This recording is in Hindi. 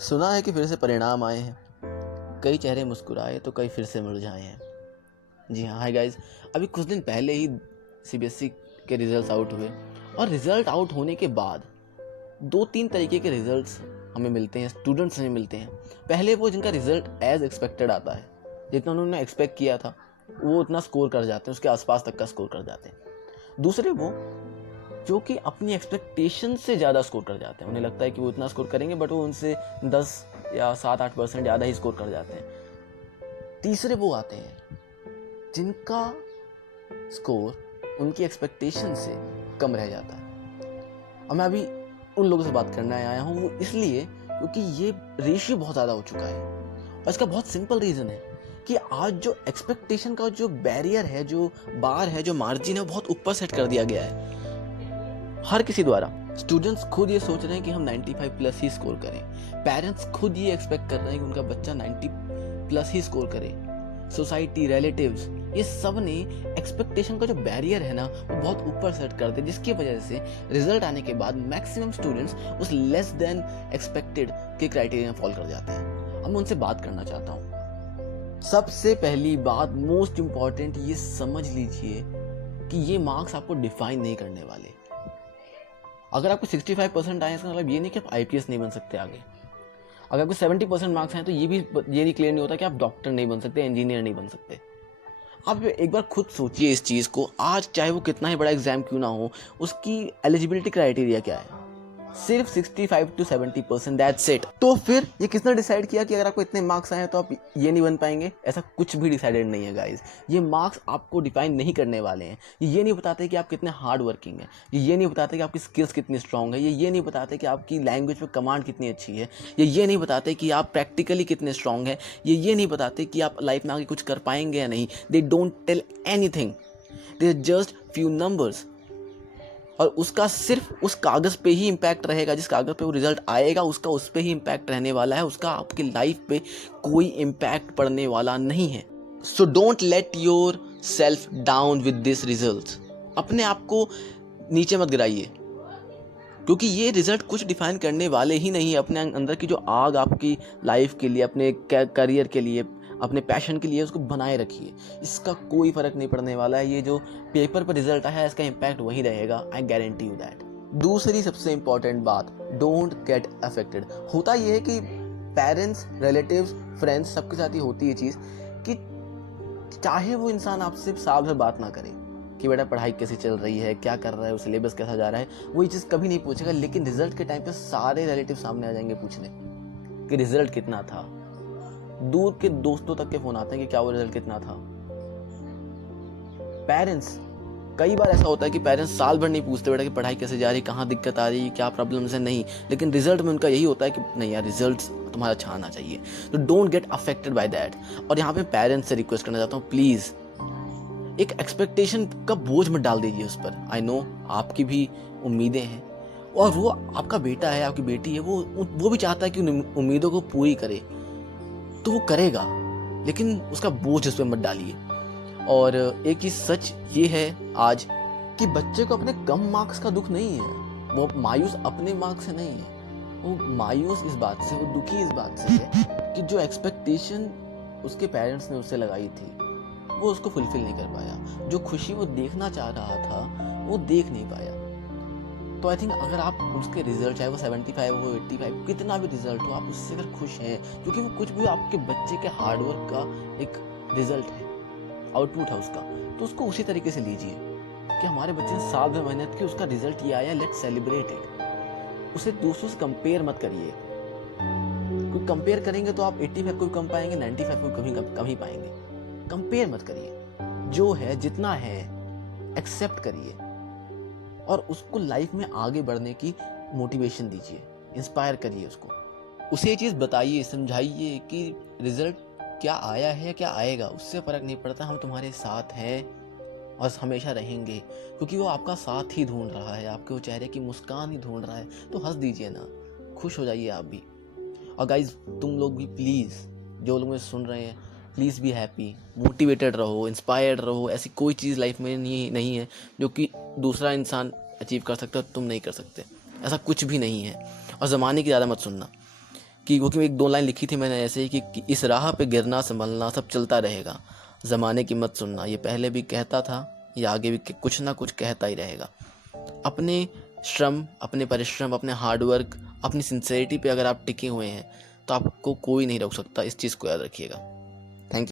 सुना है कि फिर से परिणाम आए हैं, कई चेहरे मुस्कुराए तो कई फिर से मुरझाए हैं। जी हाँ, हाय गाइस। अभी कुछ दिन पहले ही सीबीएसई के रिजल्ट्स आउट हुए और रिजल्ट आउट होने के बाद दो तीन तरीके के रिजल्ट्स हमें मिलते हैं, स्टूडेंट्स हमें मिलते हैं। पहले वो जिनका रिजल्ट एज एक्सपेक्टेड आता है, जितना उन्होंने एक्सपेक्ट किया था वो उतना स्कोर कर जाते हैं, उसके आसपास तक का स्कोर कर जाते हैं। दूसरे वो जो कि अपनी एक्सपेक्टेशन से ज़्यादा स्कोर कर जाते हैं, उन्हें लगता है कि वो इतना स्कोर करेंगे बट वो उनसे 10 या 7-8% ज़्यादा ही स्कोर कर जाते हैं। तीसरे वो आते हैं जिनका स्कोर उनकी एक्सपेक्टेशन से कम रह जाता है। और मैं अभी उन लोगों से बात करने आया हूँ, वो इसलिए क्योंकि ये रेशियो बहुत ज़्यादा हो चुका है। और इसका बहुत सिंपल रीज़न है कि आज जो एक्सपेक्टेशन का जो बैरियर है, जो बार है, जो मार्जिन है, वो बहुत ऊपर सेट कर दिया गया है हर किसी द्वारा। स्टूडेंट्स खुद ये सोच रहे हैं कि हम 95 प्लस ही स्कोर करें, पेरेंट्स खुद ये एक्सपेक्ट कर रहे हैं कि उनका बच्चा 90 प्लस ही स्कोर करे, सोसाइटी, रिलेटिव्स, ये सब ने एक्सपेक्टेशन का जो बैरियर है ना वो बहुत ऊपर सेट कर दिया, जिसकी वजह से रिजल्ट आने के बाद मैक्सिमम स्टूडेंट्स उस लेस देन एक्सपेक्टेड के क्राइटेरिया में फॉल कर जाते हैं। अब मैं उनसे बात करना चाहता हूँ। सबसे पहली बात, मोस्ट इंपॉर्टेंट, ये समझ लीजिए कि ये मार्क्स आपको डिफाइन नहीं करने वाले। अगर आपको 65% आए, इसका मतलब ये नहीं कि आप आईपीएस नहीं बन सकते आगे। अगर आपको 70% मार्क्स आए तो ये नहीं क्लियर नहीं होता कि आप डॉक्टर नहीं बन सकते, इंजीनियर नहीं बन सकते। आप एक बार खुद सोचिए इस चीज़ को, आज चाहे वो कितना ही बड़ा एग्जाम क्यों ना हो, उसकी एलिजिबिलिटी क्राइटेरिया क्या है? सिर्फ 65 to 70%, दैट्स इट। तो फिर ये किसने डिसाइड किया कि अगर आपको इतने मार्क्स आए तो आप ये नहीं बन पाएंगे? ऐसा कुछ भी डिसाइडेड नहीं है गाइज। ये मार्क्स आपको डिफाइन नहीं करने वाले हैं। ये नहीं बताते कि आप कितने हार्ड वर्किंग हैं, ये नहीं बताते कि आपकी स्किल्स कितनी स्ट्रांग है, ये नहीं बताते कि आपकी लैंग्वेज पे कमांड कितनी अच्छी है, ये नहीं बताते कि आप प्रैक्टिकली कितने स्ट्रांग हैं, ये नहीं बताते कि आप लाइफ में आगे कुछ कर पाएंगे या नहीं। They don't tell anything, they just few numbers. और उसका सिर्फ उस कागज़ पे ही इम्पैक्ट रहेगा, जिस कागज़ पे वो रिजल्ट आएगा उसका उस पे ही इम्पैक्ट रहने वाला है, उसका आपकी लाइफ पे कोई इम्पैक्ट पड़ने वाला नहीं है। So don't let your self down with this result. अपने आप को नीचे मत गिराइए, क्योंकि ये रिजल्ट कुछ डिफाइन करने वाले ही नहीं है। अपने अंदर की जो आग आपकी लाइफ के लिए, अपने करियर के लिए, अपने पैशन के लिए, उसको बनाए रखिए। इसका कोई फ़र्क नहीं पड़ने वाला है। ये जो पेपर पर रिजल्ट आया है इसका इम्पैक्ट वही रहेगा, आई गारंटी यू दैट। दूसरी सबसे इंपॉर्टेंट बात, डोंट गेट अफेक्टेड। होता ये है कि पेरेंट्स, रिलेटिव्स, फ्रेंड्स, सबके साथ ही होती है चीज़ कि चाहे वो इंसान आपसे साल भर बात ना करे कि बेटा पढ़ाई कैसी चल रही है, क्या कर रहा है, सिलेबस कैसा जा रहा है, वो ये चीज़ कभी नहीं पूछेगा। लेकिन रिजल्ट के टाइम पे सारे रिलेटिव सामने आ जाएंगे पूछने कि रिजल्ट कितना था। दूर के दोस्तों तक के फोन आते हैं कि क्या वो रिजल्ट कितना था। पेरेंट्स, कई बार ऐसा होता है कि पेरेंट्स साल भर नहीं पूछते बेटा कि पढ़ाई कैसे जा रही, कहाँ दिक्कत आ रही, क्या प्रॉब्लम्स है, नहीं। लेकिन रिजल्ट में उनका यही होता है कि नहीं यार, रिजल्ट तुम्हारा अच्छा आना चाहिए। तो don't get affected by that. और यहाँ पे पेरेंट्स से रिक्वेस्ट करना चाहता हूँ, प्लीज़ एक एक्सपेक्टेशन का बोझ मत डाल दीजिए उस पर। आई नो आपकी भी उम्मीदें हैं और वो आपका बेटा है, आपकी बेटी है, वो भी चाहता है कि उन उम्मीदों को पूरी करे, तो वो करेगा, लेकिन उसका बोझ उस पर मत डालिए। और एक चीज़ सच ये है आज कि बच्चे को अपने कम मार्क्स का दुख नहीं है, वो मायूस अपने मार्क्स से नहीं है, वो मायूस इस बात से, वो दुखी इस बात से है कि जो एक्सपेक्टेशन उसके पेरेंट्स ने उससे लगाई थी वो उसको फुलफिल नहीं कर पाया, जो खुशी वो देखना चाह रहा था वो देख नहीं पाया। तो आई थिंक अगर आप उसके रिजल्ट, चाहे वो 75 हो, 85, कितना भी रिजल्ट हो, आप उससे अगर खुश हैं, क्योंकि वो कुछ भी आपके बच्चे के हार्डवर्क का एक रिजल्ट है, आउटपुट है उसका, तो उसको उसी तरीके से लीजिए कि हमारे बच्चे ने साल भर मेहनत की, उसका रिजल्ट ये आया, लेट्स सेलिब्रेट इट। उसे दूसरों से कंपेयर मत करिए। कोई कंपेयर करेंगे तो आप 85 को कम पाएंगे, 95 को कभी कम ही पाएंगे। कंपेयर मत करिए, जो है जितना है एक्सेप्ट करिए और उसको लाइफ में आगे बढ़ने की मोटिवेशन दीजिए, इंस्पायर करिए उसको। उसे ये चीज़ बताइए, समझाइए कि रिजल्ट क्या आया है, क्या आएगा, उससे फ़र्क नहीं पड़ता, हम तुम्हारे साथ हैं और हमेशा रहेंगे, क्योंकि वो आपका साथ ही ढूंढ रहा है, आपके वो चेहरे की मुस्कान ही ढूंढ रहा है। तो हंस दीजिए ना, खुश हो जाइए आप भी। और गाइज, तुम लोग भी प्लीज़, जो लोग मुझे सुन रहे हैं, प्लीज़ बी हैप्पी, मोटिवेटेड रहो, इंस्पायर्ड रहो। ऐसी कोई चीज़ लाइफ में नहीं है जो कि दूसरा इंसान अचीव कर सकता है तुम नहीं कर सकते, ऐसा कुछ भी नहीं है। और ज़माने की ज़्यादा मत सुनना, कि वो कि एक 2 लाइन लिखी थी मैंने ऐसे ही कि इस राह पे गिरना संभलना सब चलता रहेगा, ज़माने की मत सुनना। ये पहले भी कहता था, ये आगे भी कुछ ना कुछ कहता ही रहेगा। अपने श्रम, अपने परिश्रम, अपने हार्डवर्क, अपनी सिंसेरिटी पे अगर आप टिके हुए हैं तो आपको कोई नहीं रोक सकता। इस चीज़ को याद रखिएगा।